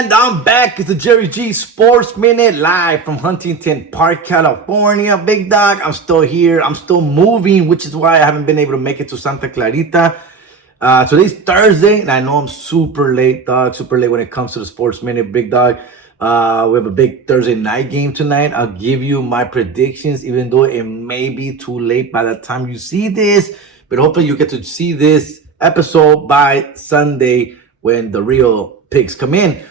And I'm back. It's the Jerry G Sports Minute live from Huntington Park, California. Big dog, I'm still here. I'm still moving, which is why I haven't been able to make it to Santa Clarita. Today's Thursday, and I know I'm super late, dog. Super late when it comes to the Sports Minute, big dog. We have a big Thursday night game tonight. I'll give you my predictions, even though it may be too late by the time you see this. But hopefully you get to see this episode by Sunday when the real picks come in.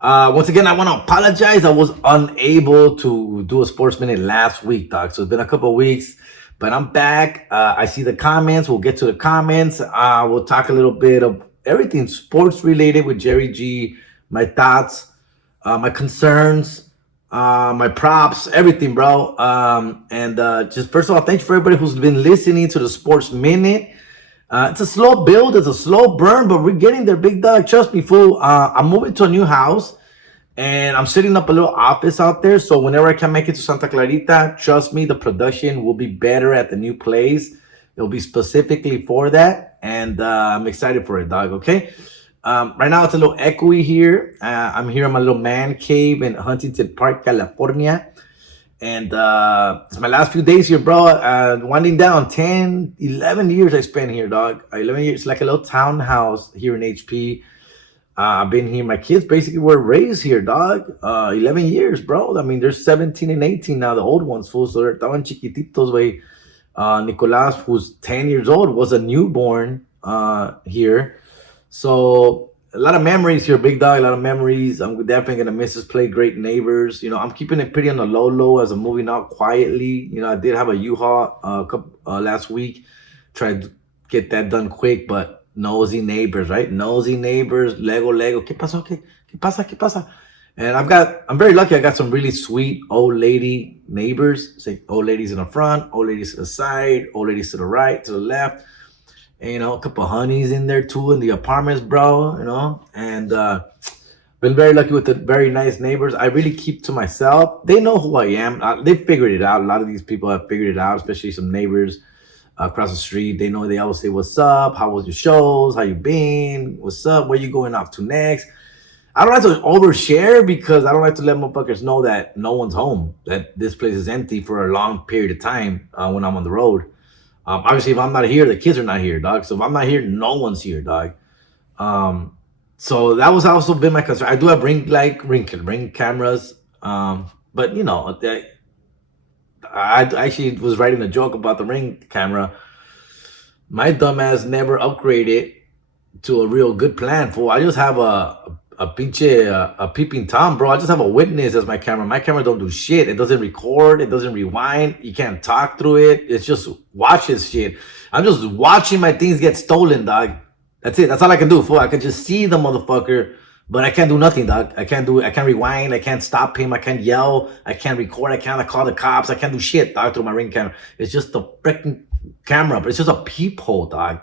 Once again, I want to apologize. I was unable to do a Sports Minute last week, dog. So it's been a couple of weeks, but I'm back. I see the comments. We'll get to the comments. We'll talk a little bit of everything sports related with Jerry G, my thoughts, my concerns, my props, everything, bro. Just first of all, thanks for everybody who's been listening to the Sports Minute. It's a slow build, it's a slow burn, but we're getting there, big dog. Trust me, fool. I'm moving to a new house, and I'm setting up a little office out there. So whenever I can make it to Santa Clarita, trust me, the production will be better at the new place. It'll be specifically for that, and I'm excited for it, dog. Okay. Right now it's a little echoey here. I'm here in my little man cave in Huntington Park, California. And it's my last few days here, bro. Winding down 10, 11 years I spent here, dog. 11 years. It's like a little townhouse here in HP. I've been here. My kids basically were raised here, dog. 11 years, bro. I mean, they're 17 and 18 now, the old ones, fool. So they're estaban chiquititos, way. Nicolas, who's 10 years old, was a newborn here. So a lot of memories here, big dog. A lot of memories. I'm definitely gonna miss this play. Great neighbors. You know, I'm keeping it pretty on the low as I'm moving out quietly. You know, I did have a U-Haul last week. Tried to get that done quick, but nosy neighbors, right? Nosy neighbors. Lego. ¿Qué pasó? ¿Qué pasa? And I'm very lucky. I got some really sweet old lady neighbors. Say old ladies in the front, old ladies to the side, old ladies to the right, to the left. And, you know, a couple of honeys in there too in the apartments, bro, you know, and been very lucky with the very nice neighbors. I really keep to myself. They know who I am. They figured it out. A lot of these people have figured it out, especially some neighbors across the street. They know, they always say, what's up? How was your shows? How you been? What's up? Where you going off to next? I don't like to overshare because I don't like to let motherfuckers know that no one's home, that this place is empty for a long period of time when I'm on the road. Obviously, if I'm not here, the kids are not here, dog. So if I'm not here, no one's here, dog. So that was also been my concern. I do have ring cameras, but you know, I actually was writing a joke about the ring camera. My dumbass never upgraded to a real good plan. Fool, I just have a peeping Tom, bro. I just have a witness as my camera. My camera don't do shit. It doesn't record. It doesn't rewind. You can't talk through it. It's just watches shit. I'm just watching my things get stolen, dog. That's it. That's all I can do, fool. I can just see the motherfucker, but I can't do nothing, dog. I can't rewind. I can't stop him. I can't yell. I can't record. I can't call the cops. I can't do shit, dog, through my ring camera. It's just the freaking camera, but it's just a peephole, dog.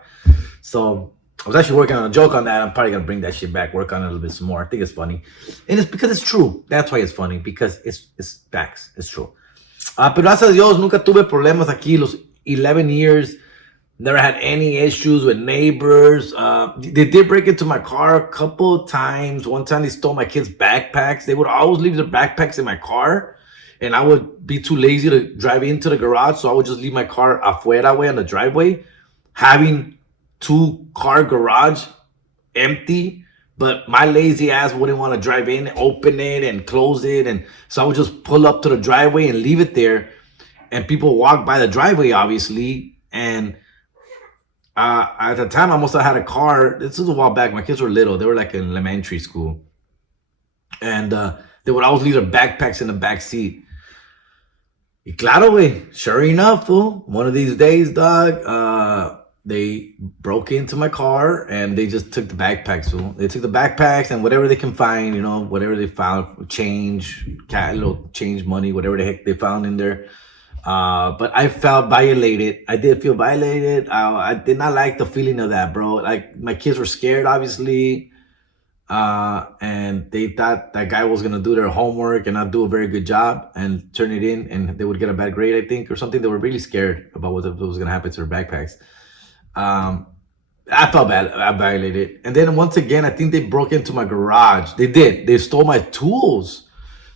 So I was actually working on a joke on that. I'm probably going to bring that shit back, work on it a little bit some more. I think it's funny. And it's because it's true. That's why it's funny, because it's facts. It's true. Pero gracias a Dios, nunca tuve problemas aquí. Los 11 years, never had any issues with neighbors. They did break into my car a couple of times. One time they stole my kids' backpacks. They would always leave their backpacks in my car. And I would be too lazy to drive into the garage. So I would just leave my car afuera way on the driveway, having 2-car garage empty, but my lazy ass wouldn't want to drive in, open it and close it. And so I would just pull up to the driveway and leave it there. And people walk by the driveway, obviously. And at the time, I must have had a car. This is a while back. My kids were little. They were like in elementary school. And they would always leave their backpacks in the back seat. Y claro, güey. Sure enough, fool, one of these days, dog, they broke into my car and they just took the backpacks. So they took the backpacks and whatever they can find, you know, whatever they found, change, little change money, whatever the heck they found in there. But I felt violated. I did feel violated. I did not like the feeling of that, bro. Like, my kids were scared, obviously. And they thought that guy was going to do their homework and not do a very good job and turn it in, and they would get a bad grade, I think, or something. They were really scared about what was going to happen to their backpacks. I felt bad. I violated. And then once again, I think they broke into my garage. They did. They stole my tools.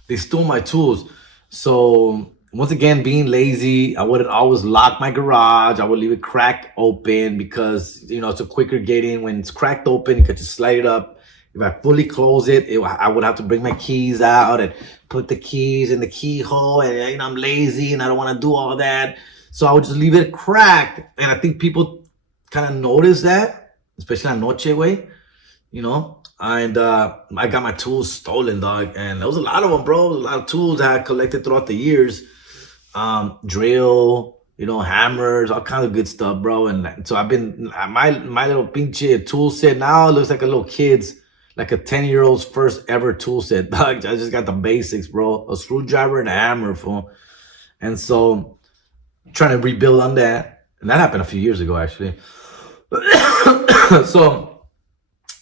They stole my tools. So once again, being lazy, I wouldn't always lock my garage. I would leave it cracked open because it's a quicker get in. When it's cracked open, you could just slide it up. If I fully close it, I would have to bring my keys out and put the keys in the keyhole. And I'm lazy and I don't want to do all that. So I would just leave it cracked. And I think people kind of noticed that, especially on Noche way, And I got my tools stolen, dog. And there was a lot of them, bro. A lot of tools that I collected throughout the years. Drill, hammers, all kinds of good stuff, bro. And so I've been, my little pinche tool set now looks like a little kid's, like a 10-year-old's first ever tool set, dog. I just got the basics, bro. A screwdriver and a hammer, fool. And so trying to rebuild on that. And that happened a few years ago, actually. So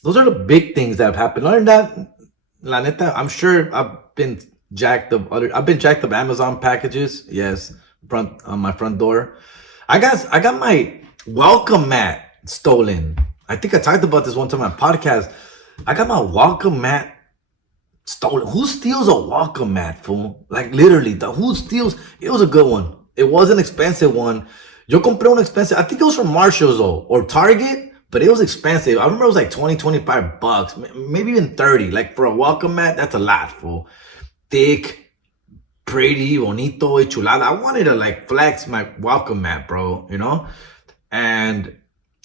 those are the big things that have happened. Other than that, la neta, I'm sure I've been jacked of Amazon packages. Yes, on my front door. I got my welcome mat stolen. I think I talked about this one time on my podcast. I got my welcome mat stolen. Who steals a welcome mat, fool? Like literally, who steals? It was a good one. It was an expensive one. Yo compré un expensive. I think it was from Marshall's though, or Target, but it was expensive. I remember it was like 20, 25 bucks, maybe even 30. Like for a welcome mat, that's a lot, fool. Thick, pretty, bonito, y chulada. I wanted to like flex my welcome mat, bro, And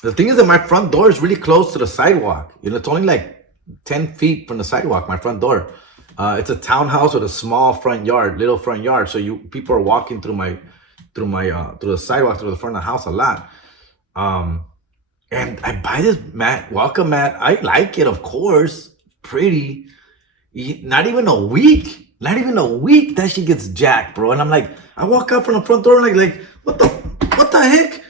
the thing is that my front door is really close to the sidewalk. It's only like 10 feet from the sidewalk, my front door. It's a townhouse with a small little front yard. So people are walking through the sidewalk, through the front of the house a lot. And I buy this welcome mat. I like it, of course. Pretty. Not even a week, that shit gets jacked, bro. And I'm like, I walk out from the front door and like, what the heck?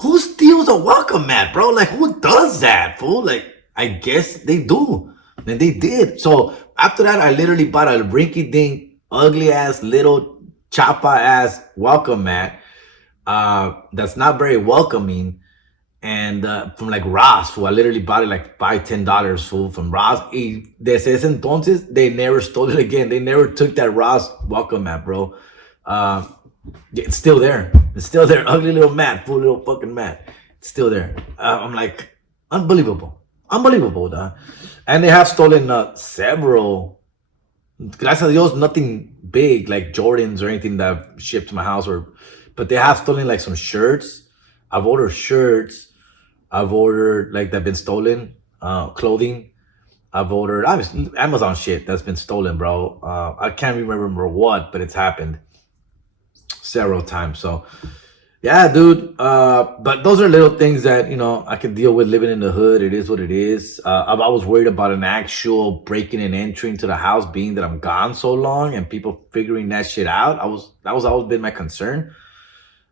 Who steals a welcome mat, bro? Like, who does that, fool? Like, I guess they do. And they did. So after that, I literally bought a rinky-dink, ugly-ass, little chapa-ass welcome mat that's not very welcoming. And from like Ross, fool. I literally bought it like $5-10, fool, from Ross. Desde ese entonces, they never stole it again. They never took that Ross welcome mat, bro. It's still there. It's still there. Ugly little mat, fool, little fucking mat. It's still there. I'm like, unbelievable, dog. And they have stolen several. Gracias a Dios, nothing big like Jordans or anything that I've shipped to my house, but they have stolen like some shirts. I've ordered shirts. I've ordered like that been stolen, clothing. I've ordered obviously Amazon shit that's been stolen, bro. I can't remember what, but it's happened several times. So yeah, dude. But those are little things that I can deal with living in the hood. It is what it is. I was worried about an actual breaking and entering to the house, being that I'm gone so long and people figuring that shit out. That was always been my concern.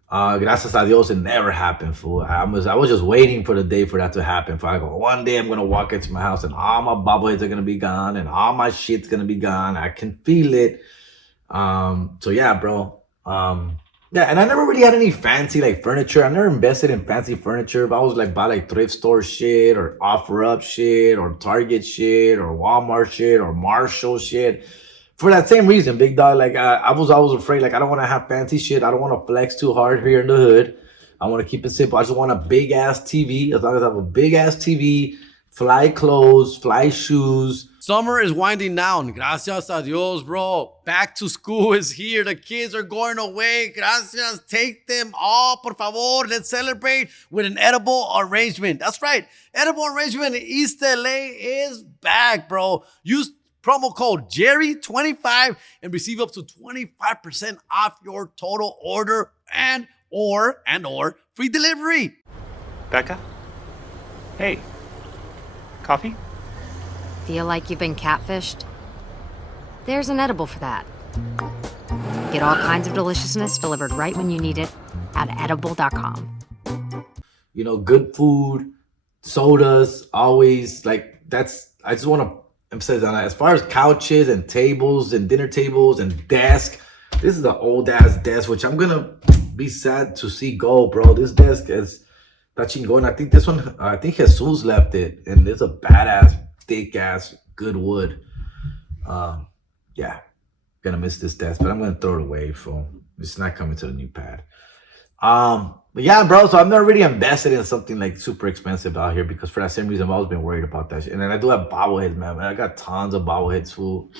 Gracias a Dios, it never happened, fool. I was just waiting for the day for that to happen. For I go, one day I'm gonna walk into my house and all my bobbleheads are gonna be gone and all my shit's gonna be gone. I can feel it. So yeah, bro. Yeah, and I never really had any fancy like furniture. I never invested in fancy furniture. But I was like buy like thrift store shit or OfferUp shit or Target shit or Walmart shit or Marshall shit. For that same reason, big dog. Like I was always afraid. Like I don't want to have fancy shit. I don't want to flex too hard here in the hood. I want to keep it simple. I just want a big ass TV. As long as I have a big ass TV, fly clothes, fly shoes. Summer is winding down. Gracias a Dios, bro. Back to school is here. The kids are going away. Gracias. Take them all, por favor. Let's celebrate with an edible arrangement. That's right. Edible arrangement in East LA is back, bro. Use promo code Jerry25 and receive up to 25% off your total order and or free delivery. Becca? Hey. Coffee? Feel like you've been catfished? There's an edible for that. Get all kinds of deliciousness delivered right when you need it at edible.com. Good food, sodas, always like that's. I just want to emphasize on that. As far as couches and tables and dinner tables and desk, this is the old ass desk, which I'm gonna be sad to see go, bro. This desk is Tachingon. I think this one, I think Jesus left it, and it's a badass, thick ass, good wood. Yeah, gonna miss this desk, but I'm gonna throw it away. For it's not coming to the new pad. But yeah, bro. So I've never really invested in something like super expensive out here because for that same reason I've always been worried about that shit. And then I do have bobbleheads, man. I got tons of bobbleheads, fool.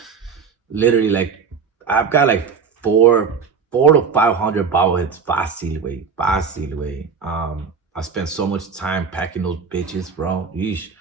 Literally, like I've got like four to 500 bobbleheads fácil way. I spent so much time packing those bitches, bro. Yeesh.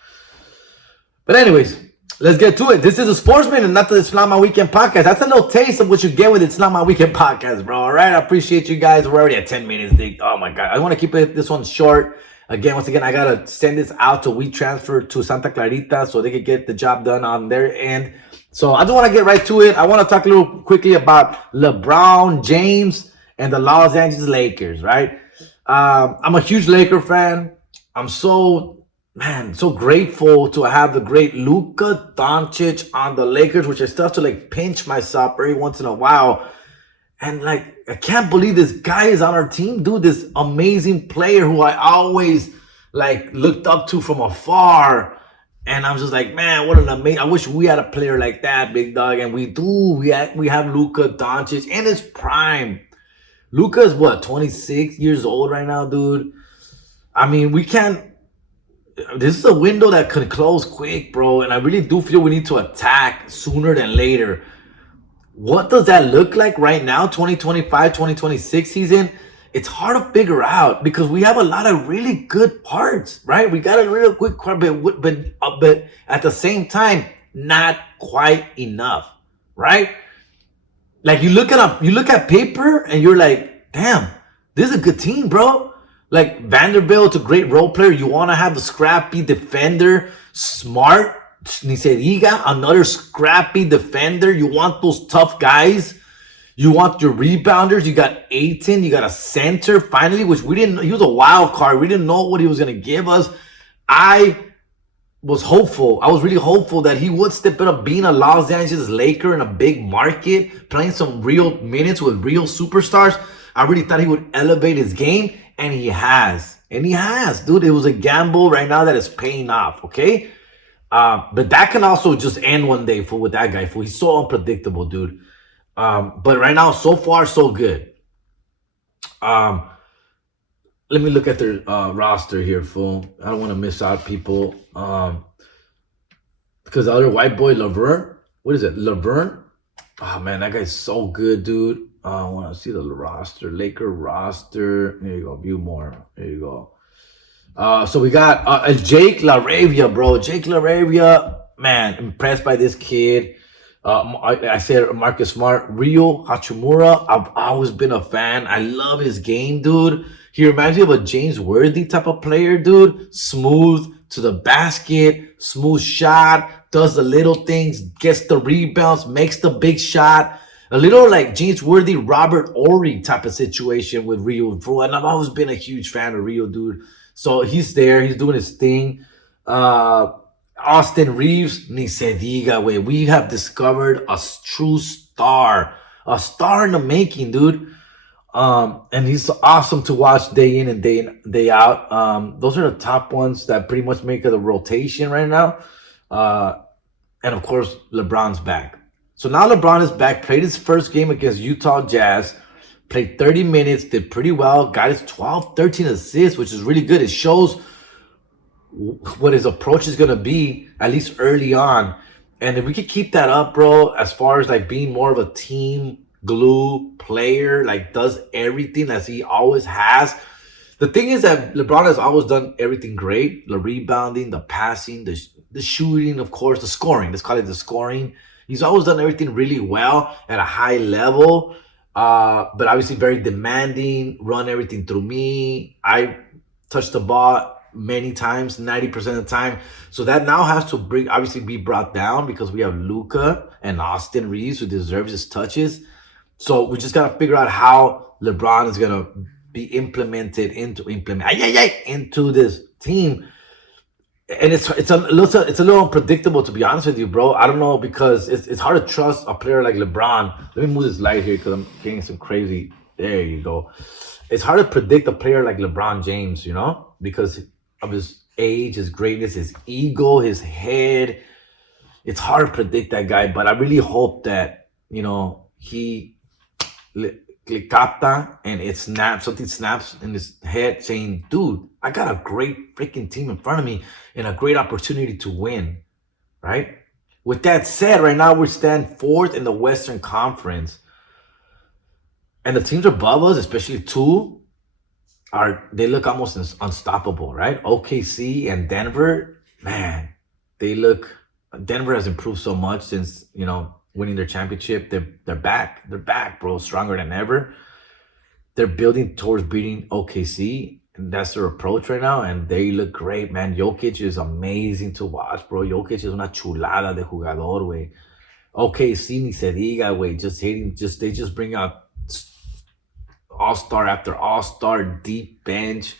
But anyways, let's get to it. This is a Sportsman and not the It's Not My Weekend podcast. That's a little taste of what you get with It's Not My Weekend podcast, bro. All right, I appreciate you guys. We're already at 10 minutes, Dick. Oh my God. I want to keep this one short. Once again, I got to send this out to WeTransfer to Santa Clarita so they can get the job done on their end. So I just want to get right to it. I want to talk a little quickly about LeBron James and the Los Angeles Lakers, right? I'm a huge Laker fan. I'm so grateful to have the great Luka Doncic on the Lakers, which I still have to like pinch myself every once in a while. And like, I can't believe this guy is on our team, dude. This amazing player who I always like looked up to from afar. And I'm just like, man, what an amazing, I wish we had a player like that, big dog. And we do. We have Luka Doncic in his prime. Luka is what, 26 years old right now, dude? I mean, we can't. This is a window that could close quick, bro. And I really do feel we need to attack sooner than later. What does that look like right now, 2025, 2026 season? It's hard to figure out because we have a lot of really good parts, right? We got a real good part, but at the same time, not quite enough, right? Like you look at paper and you're like, damn, this is a good team, bro. Like Vanderbilt's a great role player. You want to have a scrappy defender, smart, ni se diga, another scrappy defender. You want those tough guys. You want your rebounders. You got Ayton. You got a center finally, which we didn't. He was a wild card. We didn't know what he was gonna give us. I was hopeful. I was really hopeful that he would step it up, being a Los Angeles Laker in a big market, playing some real minutes with real superstars. I really thought he would elevate his game, and he has. And he has, dude. It was a gamble right now that is paying off, okay? But that can also just end one day with that guy. He's so unpredictable, dude. But right now, so far, so good. Let me look at their roster here, fool. I don't want to miss out people. Because the other white boy, Laverne. What is it? Laverne? Oh, man, that guy's so good, dude. I want to see the roster. Laker roster. There you go. View more. There you go. So we got Jake LaRavia, bro. Jake LaRavia, man, impressed by this kid. I said Marcus Smart. Ryo Hachimura, I've always been a fan. I love his game, dude. He reminds me of a James Worthy type of player, dude. Smooth to the basket, smooth shot, does the little things, gets the rebounds, makes the big shot. A little like James Worthy, Robert Ory type of situation with Ryo. And I've always been a huge fan of Ryo, dude. So he's there. He's doing his thing. Austin Reeves, ni se diga, way. We have discovered a true star. A star in the making, dude. And he's awesome to watch day in and day out. Those are the top ones that pretty much make the rotation right now. And of course, LeBron's back. So now LeBron is back, played his first game against Utah Jazz, played 30 minutes, did pretty well, got his 12, 13 assists, which is really good. It shows what his approach is going to be, at least early on. And if we could keep that up, bro, as far as like being more of a team glue player, like does everything as he always has. The thing is that LeBron has always done everything great. The rebounding, the passing, the shooting, of course, the scoring. Let's call it the scoring. He's always done everything really well at a high level. But obviously very demanding, run everything through me. I touch the ball many times, 90% of the time. So that now has to be brought down because we have Luka and Austin Reeves who deserves his touches. So we just got to figure out how LeBron is going to be implemented into this team. And it's a little unpredictable, to be honest with you, bro. I don't know, because it's hard to trust a player like LeBron. Let me move this light here because I'm getting some crazy. There you go. It's hard to predict a player like LeBron James, you know, because of his age, his greatness, his ego, his head. It's hard to predict that guy, but I really hope that, he le capta and something snaps in his head saying, dude, I got a great freaking team in front of me and a great opportunity to win, right? With that said, right now we stand fourth in the Western Conference. And the teams above us, especially two, they look almost unstoppable, right? OKC and Denver, man, Denver has improved so much since, winning their championship. They're back. They're back, bro, stronger than ever. They're building towards beating OKC, and that's their approach right now, and they look great, man. Jokic is amazing to watch, bro. Jokic is una chulada de jugador, güey. OKC ni se diga, güey. They just bring out all-star after all-star, deep bench.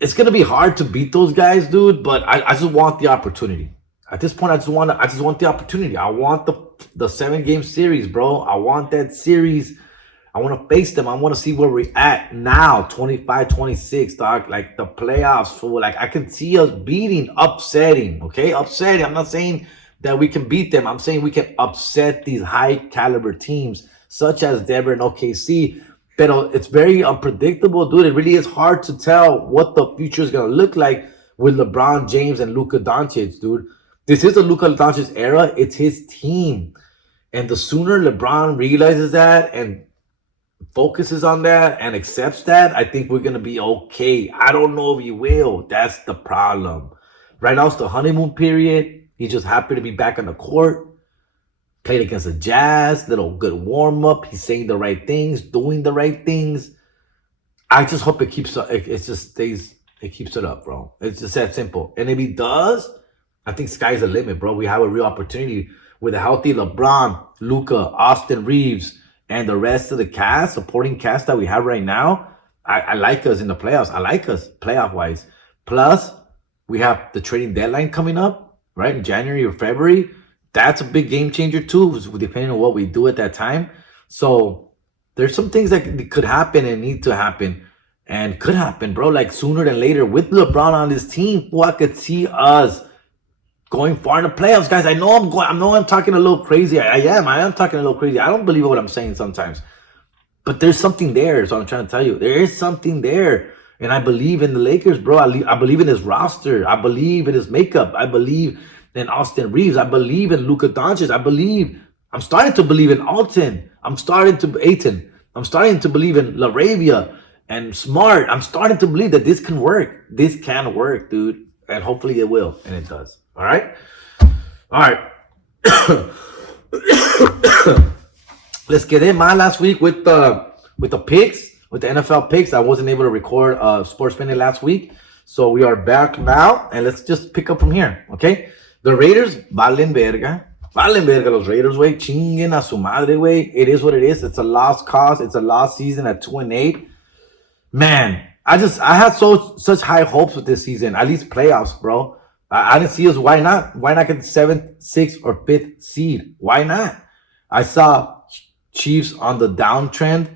It's gonna be hard to beat those guys, dude, but I just want the opportunity. At this point, I just want the opportunity. I want the 7-game series, bro. I want that series. I want to face them. I want to see where we're at now, 25-26, dog. Like the playoffs, fool. Like I can see us upsetting, okay? Upsetting. I'm not saying that we can beat them. I'm saying we can upset these high-caliber teams, such as Denver and OKC. But it's very unpredictable, dude. It really is hard to tell what the future is going to look like with LeBron James and Luka Doncic, dude. This is the Luka Doncic era. It's his team. And the sooner LeBron realizes that and focuses on that and accepts that, I think we're going to be okay. I don't know if he will. That's the problem. Right now, it's the honeymoon period. He's just happy to be back on the court. Played against the Jazz. Little good warm-up. He's saying the right things, doing the right things. I just hope it keeps it up, bro. It's just that simple. And if he does, I think sky's the limit, bro. We have a real opportunity with a healthy LeBron, Luka, Austin Reeves, and the rest of the supporting cast that we have right now. I like us in the playoffs. I like us playoff-wise. Plus, we have the trading deadline coming up, right, in January or February. That's a big game changer too, depending on what we do at that time. So there's some things that could happen and need to happen and could happen, bro, like sooner than later. With LeBron on this team, I could see us going far in the playoffs, guys. I know I'm talking a little crazy. I am talking a little crazy. I don't believe what I'm saying sometimes. But there's something there, so I'm trying to tell you. There is something there. And I believe in the Lakers, bro. I believe in his roster. I believe in his makeup. I believe in Austin Reeves. I believe in Luka Doncic. I'm starting to believe in Alton. I'm starting to believe in LaRavia and Smart. I'm starting to believe that this can work. This can work, dude. And hopefully it will. And it does. All right? All right. Let's get in. My last week with the picks, with the NFL picks. I wasn't able to record Sports Minute last week. So we are back now. And let's just pick up from here. Okay? The Raiders, valen verga. Valen verga los Raiders, güey. Chinguen a su madre, güey. It is what it is. It's a lost cause. It's a lost season at 2-8. Man, I had such high hopes with this season. At least playoffs, bro. I didn't see us. Why not? Why not get the 7th, 6th, or 5th seed? Why not? I saw Chiefs on the downtrend.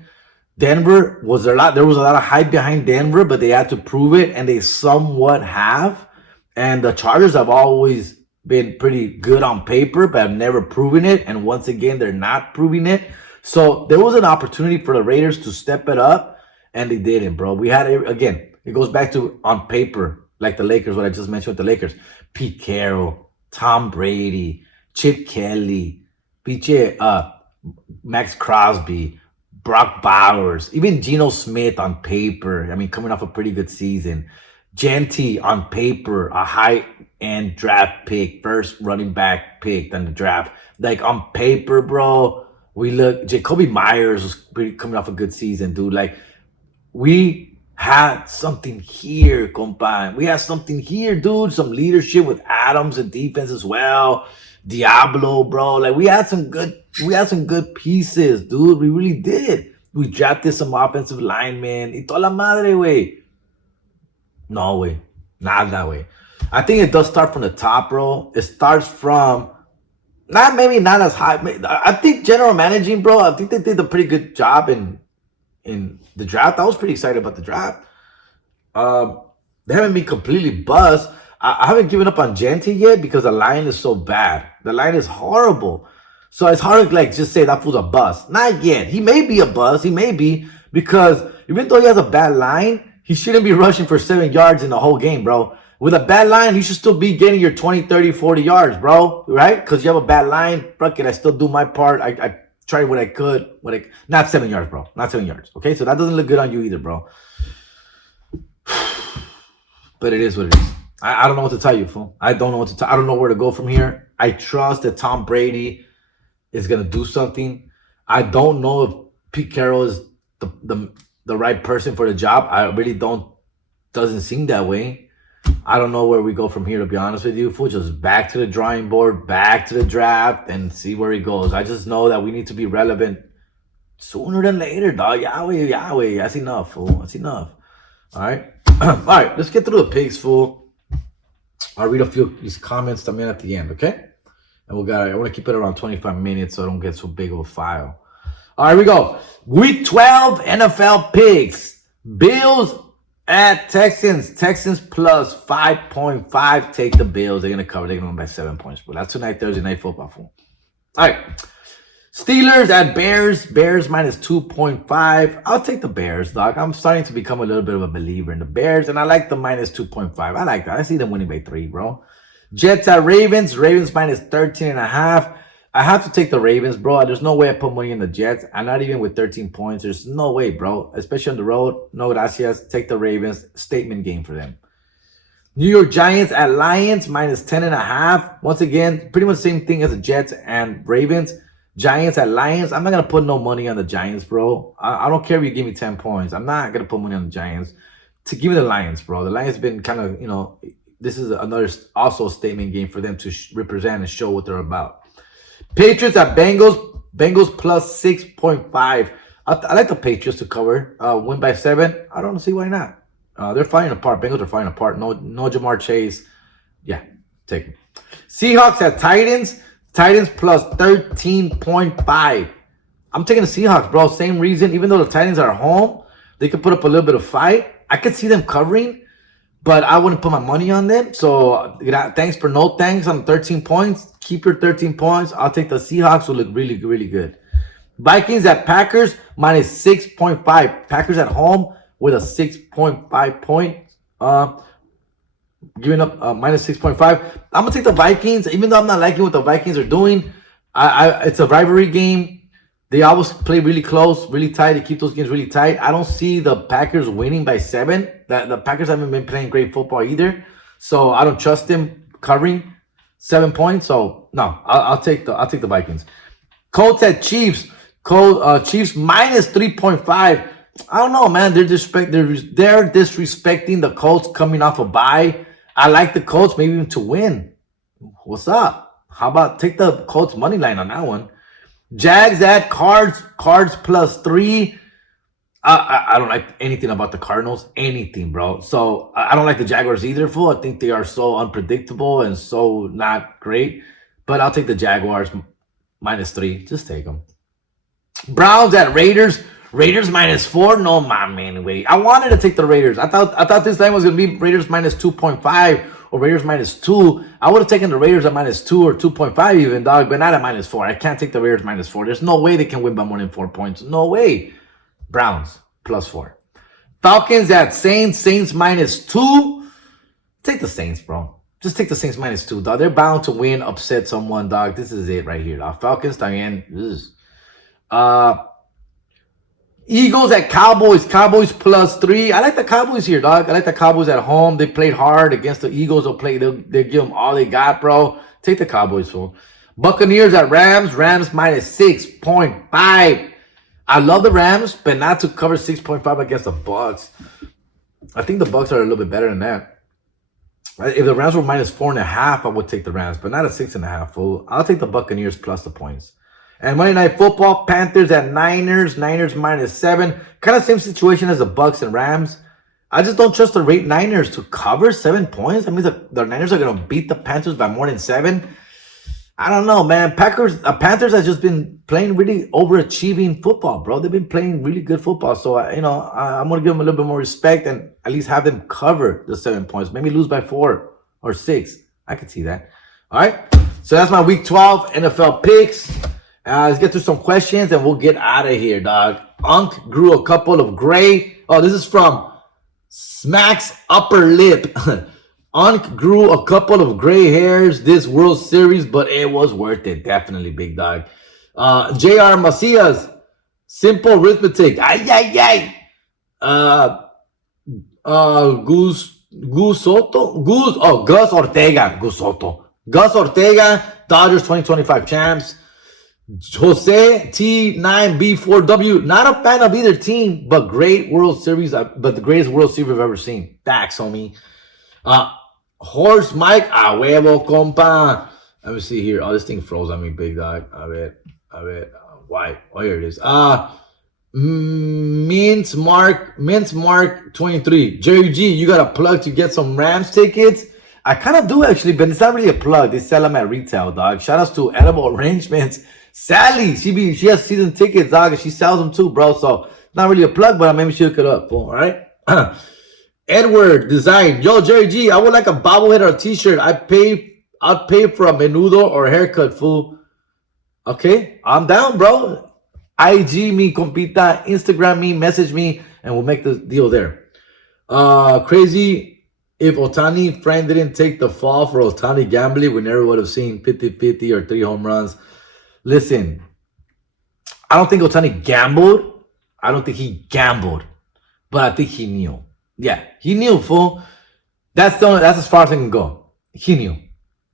Denver there was a lot of hype behind Denver, but they had to prove it, and they somewhat have. And the Chargers have always been pretty good on paper, but have never proven it. And once again, they're not proving it. So there was an opportunity for the Raiders to step it up, and they didn't, bro. We had it again. It goes back to on paper, like the Lakers, what I just mentioned with the Lakers. Pete Carroll, Tom Brady, Chip Kelly, Max Crosby, Brock Bowers, even Geno Smith on paper. I mean, coming off a pretty good season. Genty on paper, a high-end draft pick, first running back pick in the draft. Like on paper, bro, Jacoby Myers was coming off a good season, dude. Like we had something here, compa. We had something here, dude. Some leadership with Adams and defense as well. Diablo, bro. Like we had some good pieces, dude. We really did. We drafted some offensive linemen. Y toda la madre, güey. No, way. Not that way. I think it does start from the top, bro. It starts from not as high. I think general managing, bro. I think they did a pretty good job in the draft. I was pretty excited about the draft. They haven't been completely bust. I haven't given up on Gentry yet because the line is so bad. The line is horrible. So it's hard to like just say that fool's a bust. Not yet. He may be a bust. He may be, because even though he has a bad line, he shouldn't be rushing for 7 yards in the whole game, bro. With a bad line, you should still be getting your 20, 30, 40 yards, bro. Right? Because you have a bad line. Fuck it, I still do my part. I tried what I could. Not 7 yards, bro. Not 7 yards. Okay? So that doesn't look good on you either, bro. But it is what it is. I don't know what to tell you, fool. I don't know what to tell. I don't know where to go from here. I trust that Tom Brady is gonna do something. I don't know if Pete Carroll is the right person for the job. I really don't. Doesn't seem that way. I don't know where we go from here, to be honest with you, fool. Just back to the drawing board, back to the draft, and see where he goes. I just know that we need to be relevant sooner than later, dog. Yahweh. That's enough, fool. That's enough. All right. All right. Let's get through the picks, fool. I'll read a few of these comments también at the end, okay? And I want to keep it around 25 minutes so I don't get so big of a file. All right, we go. Week 12 NFL picks. Bills at Texans. Texans plus 5.5. Take the Bills. They're going to cover. They're going to win by 7 points. But that's tonight, Thursday Night Football. Fool. All right. Steelers at Bears. Bears minus 2.5. I'll take the Bears, dog. I'm starting to become a little bit of a believer in the Bears, and I like the minus 2.5. I like that. I see them winning by 3, bro. Jets at Ravens. Ravens minus 13.5. I have to take the Ravens, bro. There's no way I put money in the Jets. I'm not even with 13 points. There's no way, bro. Especially on the road. No gracias. Take the Ravens. Statement game for them. New York Giants at Lions minus 10.5. Once again, pretty much the same thing as the Jets and Ravens. Giants at Lions. I'm not going to put no money on the Giants, bro. I don't care if you give me 10 points. I'm not going to put money on the Giants. To give me the Lions, bro. The Lions have been kind of, this is another also statement game for them to represent and show what they're about. Patriots at Bengals. Bengals plus 6.5. I like the Patriots to cover. Win by 7. I don't see why not. They're falling apart. Bengals are falling apart. No Jamar Chase. Yeah, take them. Seahawks at Titans. Titans plus 13.5. I'm taking the Seahawks, bro. Same reason. Even though the Titans are home, they could put up a little bit of fight. I could see them covering, but I wouldn't put my money on them. So thanks for no thanks on 13 points. Keep your 13 points. I'll take the Seahawks, who look really, really good. Vikings at Packers minus 6.5. Packers at home with a 6.5 point. Giving up minus 6.5. I'm gonna take the Vikings, even though I'm not liking what the Vikings are doing. It's a rivalry game. They always play really close, really tight. They keep those games really tight. I don't see the Packers winning by 7. The Packers haven't been playing great football either, so I don't trust them covering 7 points. So no, I'll take the Vikings. Colts at Chiefs. Chiefs minus 3.5. I don't know, man. They're disrespecting the Colts coming off a bye. I like the Colts, maybe even to win. What's up? How about take the Colts money line on that one? Jags at Cards. Cards plus 3. I don't like anything about the Cardinals. Anything, bro. So I don't like the Jaguars either, fool. I think they are so unpredictable and so not great. But I'll take the Jaguars minus 3. Just take them. Browns at Raiders. Raiders minus 4. No, man, wait. I wanted to take the Raiders. I thought this line was gonna be Raiders minus 2.5 or Raiders minus 2. I would have taken the Raiders at minus 2 or 2.5 even, dog, but not at minus 4. I can't take the Raiders minus 4. There's no way they can win by more than 4 points. No way. Browns plus 4. Falcons at Saints. Saints minus 2. Take the Saints, bro. Just take the Saints minus 2, dog. They're bound to win, upset someone, dog. This is it right here, dog. Falcons, también. Eagles at Cowboys. Cowboys plus 3. I like the Cowboys here, dog. I like the Cowboys at home. They played hard against the Eagles. They'll give them all they got, bro. Take the Cowboys, fool. Buccaneers at Rams. Rams minus 6.5. I love the Rams, but not to cover 6.5 against the Bucs. I think the Bucs are a little bit better than that. If the Rams were minus 4.5, I would take the Rams, but not a 6.5, fool. I'll take the Buccaneers plus the points. And Monday Night Football, Panthers at Niners. Niners minus 7. Kind of same situation as the Bucs and Rams. I just don't trust the Niners to cover 7 points. That means the Niners are going to beat the Panthers by more than 7. I don't know, man. Panthers have just been playing really overachieving football, bro. They've been playing really good football. So, I'm going to give them a little bit more respect and at least have them cover the 7 points. Maybe lose by 4 or 6. I could see that. All right. So that's my week 12 NFL picks. Let's get to some questions and we'll get out of here, dog. Unk grew a couple of gray. Oh, this is from Smack's Upper Lip. Unk grew a couple of gray hairs this World Series, but it was worth it. Definitely, big dog. J.R. Macias, simple arithmetic. Ay. Gus Ortega. Gus Ortega, Dodgers 2025 champs. Jose T9B4W, not a fan of either team, but great World Series, but the greatest World Series I've ever seen. Facts, homie. Horse Mike, a huevo, compa. Let me see here. Oh, this thing froze on me, big dog. A ver. Why? Oh, here it is. Mince Mark 23. Jerry G, you got a plug to get some Rams tickets? I kind of do actually, but it's not really a plug. They sell them at retail, dog. Shout outs to Edible Arrangements. Sally, she has season tickets, dog, and she sells them too, bro. So not really a plug, but maybe she'll look it up. All right. Edward Design. Yo, Jerry G, I would like a bobblehead or a t-shirt. I'd pay for a menudo or a haircut, fool. Okay, I'm down, bro. IG me, compita, Instagram me, message me, and we'll make the deal there. Crazy, if Otani friend didn't take the fall for Otani gambling, we never would have seen 50-50 or 3 home runs. Listen, I don't think Otani gambled. I don't think he gambled, but I think he knew. Yeah, he knew, fool. That's as far as I can go. He knew,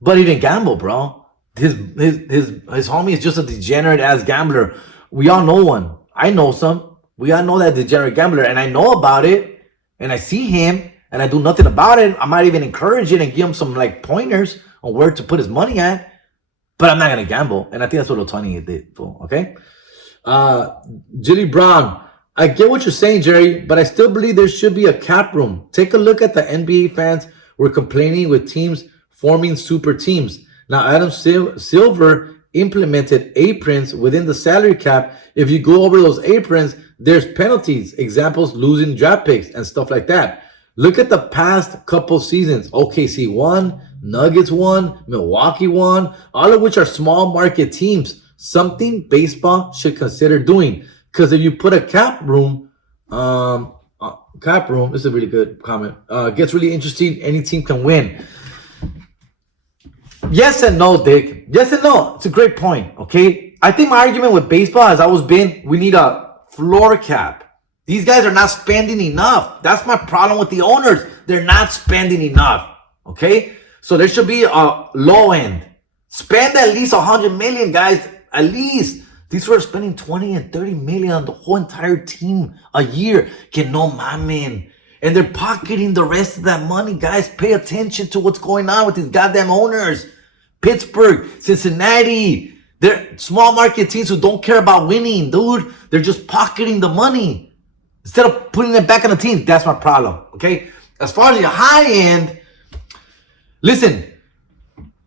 but he didn't gamble, bro. His homie is just a degenerate ass gambler. We all know one. I know some. We all know that degenerate gambler, and I know about it, and I see him, and I do nothing about it. I might even encourage it and give him some like pointers on where to put his money at, but I'm not gonna gamble, and I think that's what Otani did, fool. Okay, Jilly Brown. I get what you're saying, Jerry, but I still believe there should be a cap room. Take a look at the NBA fans were complaining with teams forming super teams. Now, Adam Silver implemented aprons within the salary cap. If you go over those aprons, there's penalties. Examples, losing draft picks and stuff like that. Look at the past couple seasons. OKC won, Nuggets won, Milwaukee won, all of which are small market teams. Something baseball should consider doing. Because if you put a cap room, this is a really good comment. Gets really interesting. Any team can win. Yes and no, Dick. Yes and no. It's a great point. Okay. I think my argument with baseball has always been we need a floor cap. These guys are not spending enough. That's my problem with the owners. They're not spending enough. Okay. So there should be a low end. Spend at least 100 million, guys. At least. These were spending 20 and 30 million on the whole entire team a year. Que no mamen. And they're pocketing the rest of that money. Guys, pay attention to what's going on with these goddamn owners. Pittsburgh, Cincinnati. They're small market teams who don't care about winning, dude. They're just pocketing the money instead of putting it back on the team. That's my problem, okay? As far as the high end, listen,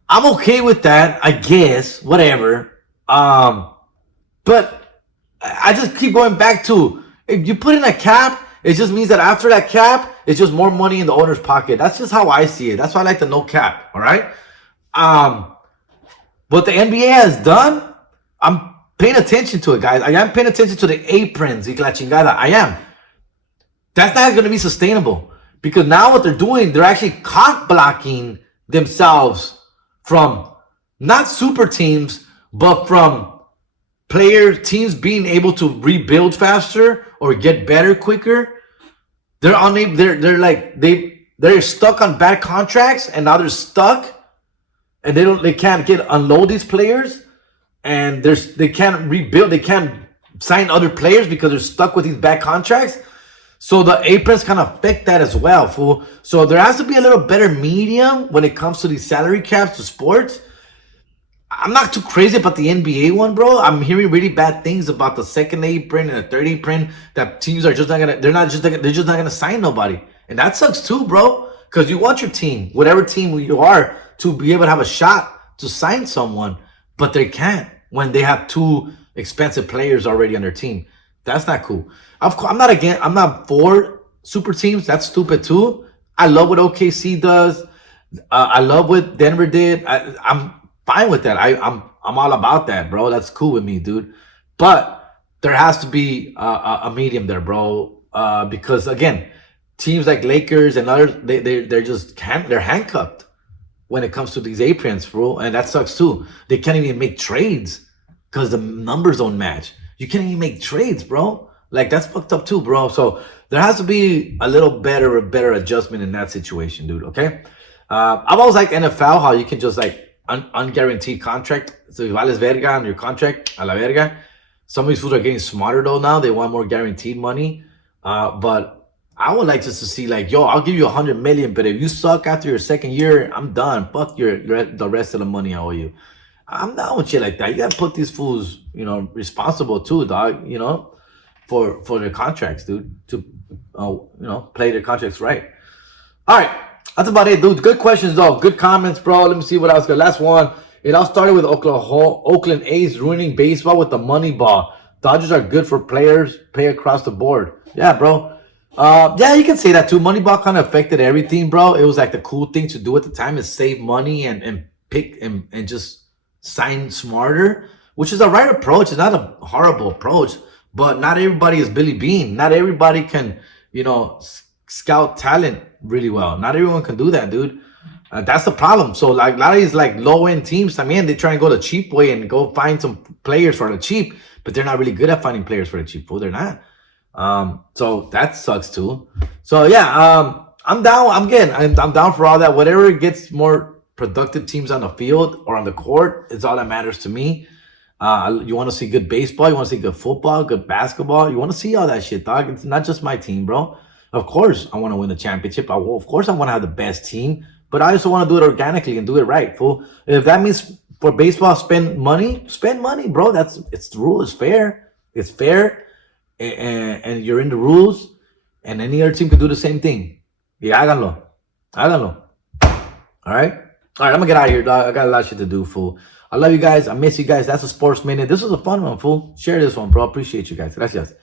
I'm okay with that, I guess, whatever. But I just keep going back to, if you put in a cap, it just means that after that cap, it's just more money in the owner's pocket. That's just how I see it. That's why I like the no cap, all right? What the NBA has done, I'm paying attention to it, guys. I am paying attention to the aprons, y la chingada. I am. That's not going to be sustainable. Because now what they're doing, they're actually cock blocking themselves from not super teams, but from teams being able to rebuild faster or get better quicker. They're unable. They're stuck on bad contracts, and now they're stuck, and they can't unload these players, and they can't rebuild. They can't sign other players because they're stuck with these bad contracts. So the aprons kind of affect that as well, fool. So there has to be a little better medium when it comes to these salary caps to sports. I'm not too crazy about the NBA one, bro. I'm hearing really bad things about the second apron and the third apron that teams are just not gonna. They're just not gonna sign nobody, and that sucks too, bro. Because you want your team, whatever team you are, to be able to have a shot to sign someone. but they can't when they have two expensive players already on their team. That's not cool. Of course, I'm not for super teams. That's stupid too. I love what OKC does. I love what Denver did. I'm fine with that. I'm all about that, bro. That's cool with me, dude. But there has to be a medium there, bro. Because again, teams like Lakers and others, they're handcuffed when it comes to these aprons, bro, and that sucks too. They can't even make trades because the numbers don't match. You can't even make trades, bro. Like that's fucked up too, bro. So there has to be a little better adjustment in that situation, dude. Okay. I've always liked NFL how you can just like unguaranteed contract. So if vales verga on your contract, a la verga. Some of these fools are getting smarter though now. They want more guaranteed money. But I would like just to see like, yo, I'll give you 100 million, but if you suck after your second year, I'm done. Fuck the rest of the money I owe you. I'm down with shit like that. You gotta put these fools, responsible too, dog. For their contracts, dude. To play their contracts right. All right, that's about it, dude. Good questions though. Good comments, bro. Let me see what else. Good. Last one. It all started with Oakland A's ruining baseball with the money ball. Dodgers are good for players, pay across the board. Yeah, bro. Yeah, you can say that too. Moneyball kind of affected everything, bro. It was like the cool thing to do at the time is save money and pick and just sign smarter, which is a right approach. It's not a horrible approach, but not everybody is Billy Bean. Not everybody can, scout talent really well. Not everyone can do that, dude. That's the problem. So like a lot of these like low end teams, I mean, they try and go the cheap way and go find some players for the cheap, but they're not really good at finding players for the cheap. Well, they're not. So that sucks too. So yeah, I'm down. I'm down for all that. Whatever gets more productive teams on the field or on the court is all that matters to me. You want to see good baseball, you want to see good football, good basketball. You want to see all that shit, dog. It's not just my team, bro. Of course, I want to win the championship. Of course, I want to have the best team, but I also want to do it organically and do it right, fool. If that means for baseball, spend money, bro. It's the rule. It's fair. It's fair. And you're in the rules, and any other team can do the same thing. Yeah, háganlo. All right, I'm gonna get out of here, dog. I got a lot of shit to do, fool. I love you guys. I miss you guys. That's a sports minute. This was a fun one, fool. Share this one, bro. Appreciate you guys. Gracias.